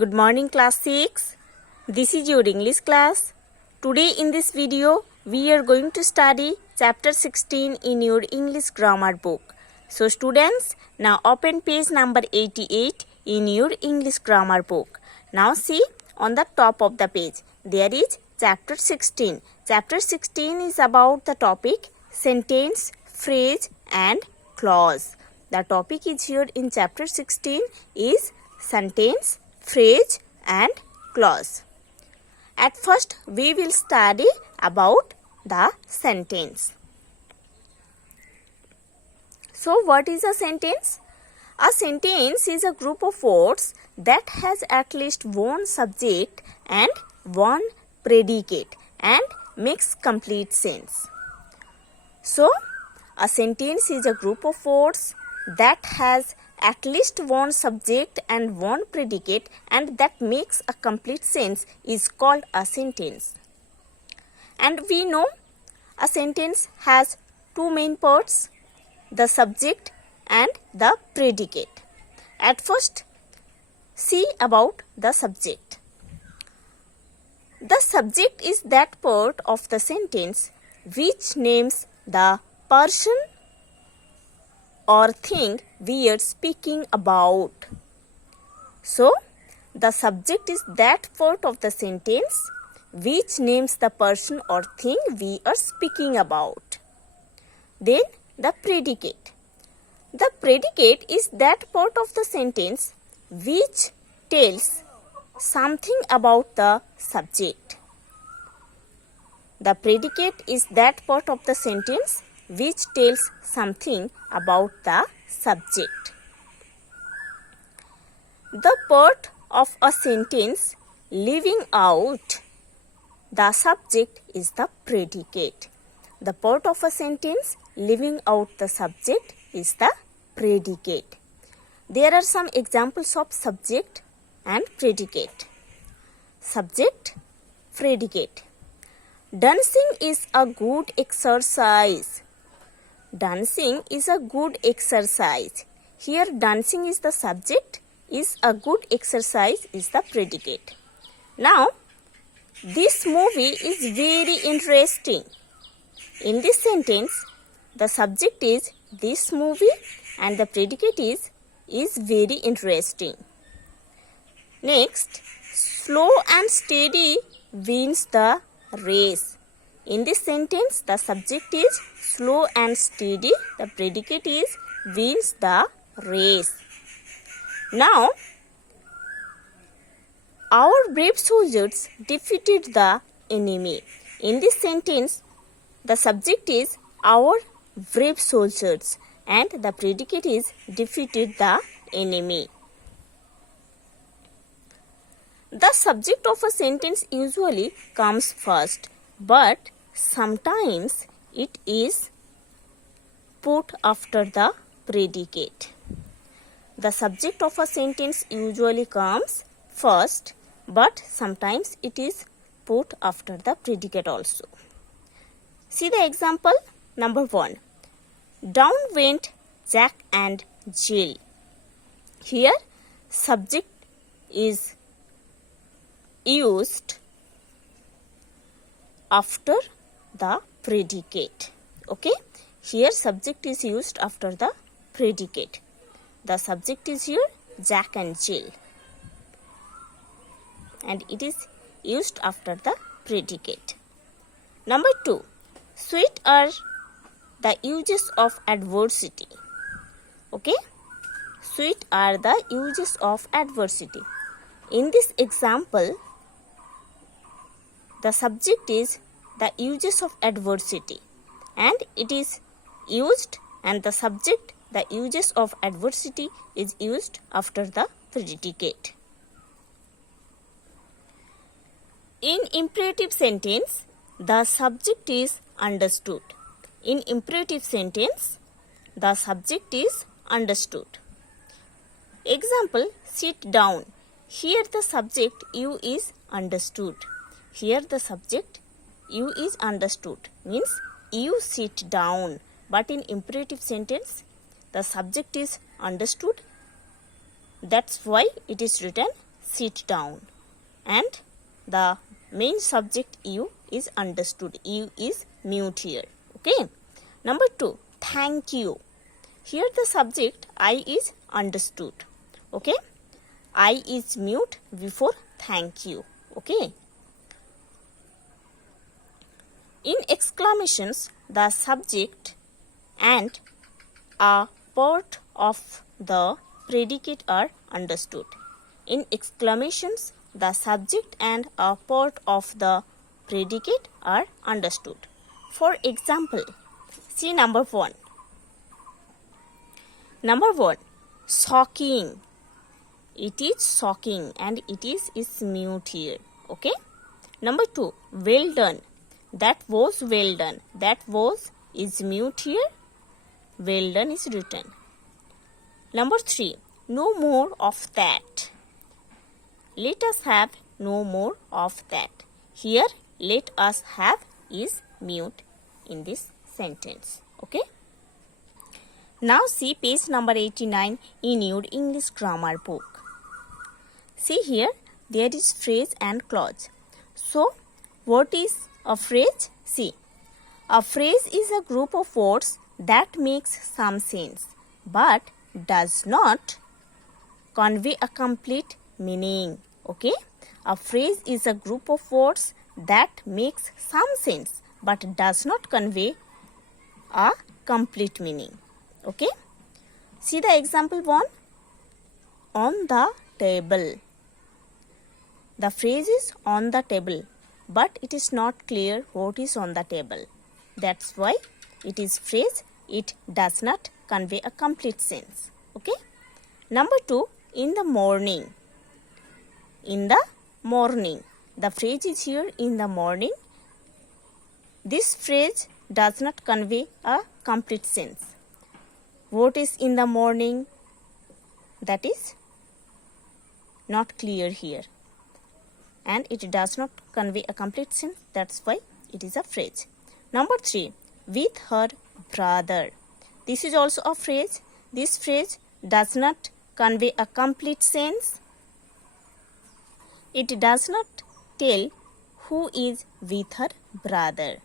Good morning class 6. This is your English class. Today in this video we are going to study chapter 16 in your English grammar book. So students, now open page number 88 in your English grammar book. Now see on the top of the page there is chapter 16. Chapter 16 is about the topic sentence, phrase and clause. The topic is here in chapter 16 is sentence, phrase and clause. At first we will study about the sentence. So what is a sentence? A sentence is a group of words that has at least one subject and one predicate and makes complete sense. So a sentence is a group of words that has at least one subject and one predicate and that makes a complete sense is called a sentence. And we know a sentence has two main parts, the subject and the predicate. At first, see about the subject. The subject is that part of the sentence which names the person or thing we are speaking about. So, the subject is that part of the sentence which names the person or thing we are speaking about. Then, the predicate. The predicate is that part of the sentence which tells something about the subject. The predicate is that part of the sentence which tells something about the subject. The part of a sentence leaving out the subject is the predicate. The part of a sentence leaving out the subject is the predicate. There are some examples of subject and predicate. Subject, predicate. Dancing is a good exercise. Dancing is a good exercise. Here dancing is the subject, is a good exercise is the predicate. Now, this movie is very interesting. In this sentence, the subject is this movie and the predicate is very interesting. Next, slow and steady wins the race. In this sentence, the subject is slow and steady. The predicate is wins the race. Now, our brave soldiers defeated the enemy. In this sentence, the subject is our brave soldiers and the predicate is defeated the enemy. The subject of a sentence usually comes first, but sometimes it is put after the predicate. The subject of a sentence usually comes first, but sometimes it is put after the predicate also. See the example number 1. Down went Jack and Jill. Here subject is used after the predicate. Okay, here subject is used after the predicate. The subject is here Jack and Jill and it is used after the predicate. Number 2, sweet are the uses of adversity. Okay, sweet are the uses of adversity. In this example, the subject is the uses of adversity and it is used and the subject, the uses of adversity is used after the predicate. In imperative sentence, the subject is understood. In imperative sentence, the subject is understood. Example, sit down. Here the subject you is understood. Here the subject you is understood means you sit down. But in imperative sentence, the subject is understood. That's why it is written sit down. And the main subject you is understood. You is mute here. Okay. Number 2, thank you. Here the subject I is understood. Okay. I is mute before thank you. Okay. In exclamations, the subject and a part of the predicate are understood. In exclamations, the subject and a part of the predicate are understood. For example, see number 1. Number 1, shocking. It is shocking and it is mute here. Okay. Number 2, well done. That was well done. That was is mute here. Well done is written. Number 3, no more of that. Let us have no more of that. Here, let us have is mute in this sentence. Okay. Now see page number 89 in your English grammar book. See here, there is phrase and clause. So, what is a phrase? See, a phrase is a group of words that makes some sense but does not convey a complete meaning. Okay, a phrase is a group of words that makes some sense but does not convey a complete meaning. Okay, see the example 1. On the table. The phrase is on the table, but it is not clear what is on the table. That's why it is phrase. It does not convey a complete sense. Okay. Number 2, in the morning. In the morning. The phrase is here in the morning. This phrase does not convey a complete sense. What is in the morning? That is not clear here. And it does not convey a complete sense. That's why it is a phrase. Number 3, with her brother. This is also a phrase. This phrase does not convey a complete sense. It does not tell who is with her brother.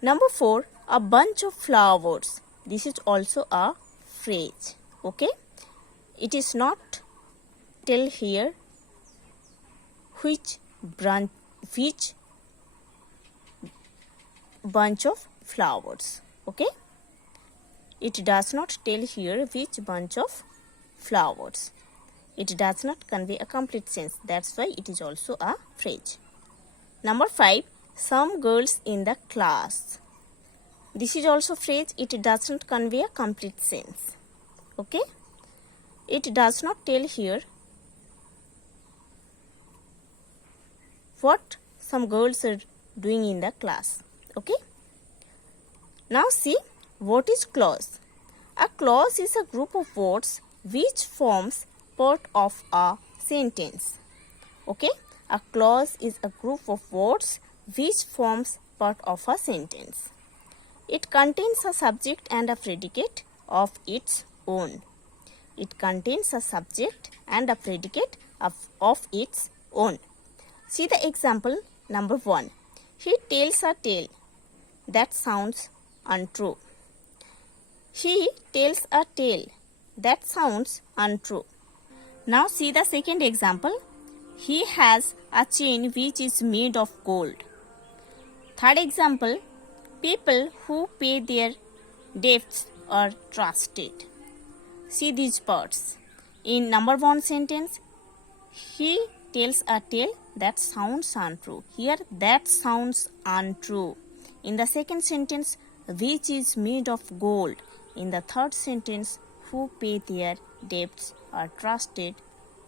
Number 4, a bunch of flowers. This is also a phrase. Okay. It is not tell here which bunch of flowers. Okay. It does not tell here which bunch of flowers. It does not convey a complete sense. That's why it is also a phrase. Number 5, some girls in the class. This is also phrase. It does not convey a complete sense. Okay. It does not tell here what some girls are doing in the class. Okay. Now see, what is clause? A clause is a group of words which forms part of a sentence. Okay. A clause is a group of words which forms part of a sentence. It contains a subject and a predicate of its own. It contains a subject and a predicate of its own. See the example number 1. He tells a tale. That sounds untrue. He tells a tale. That sounds untrue. Now see the second example. He has a chain which is made of gold. Third example. People who pay their debts are trusted. See these parts. In number 1 sentence, he tells a tale. That sounds untrue. Here, that sounds untrue. In the second sentence, which is made of gold. In the third sentence, who pay their debts are trusted.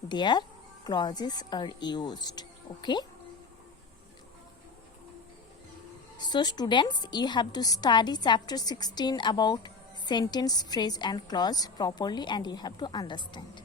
Their clauses are used. Okay. So students, you have to study chapter 16 about sentence, phrase and clause properly, and you have to understand.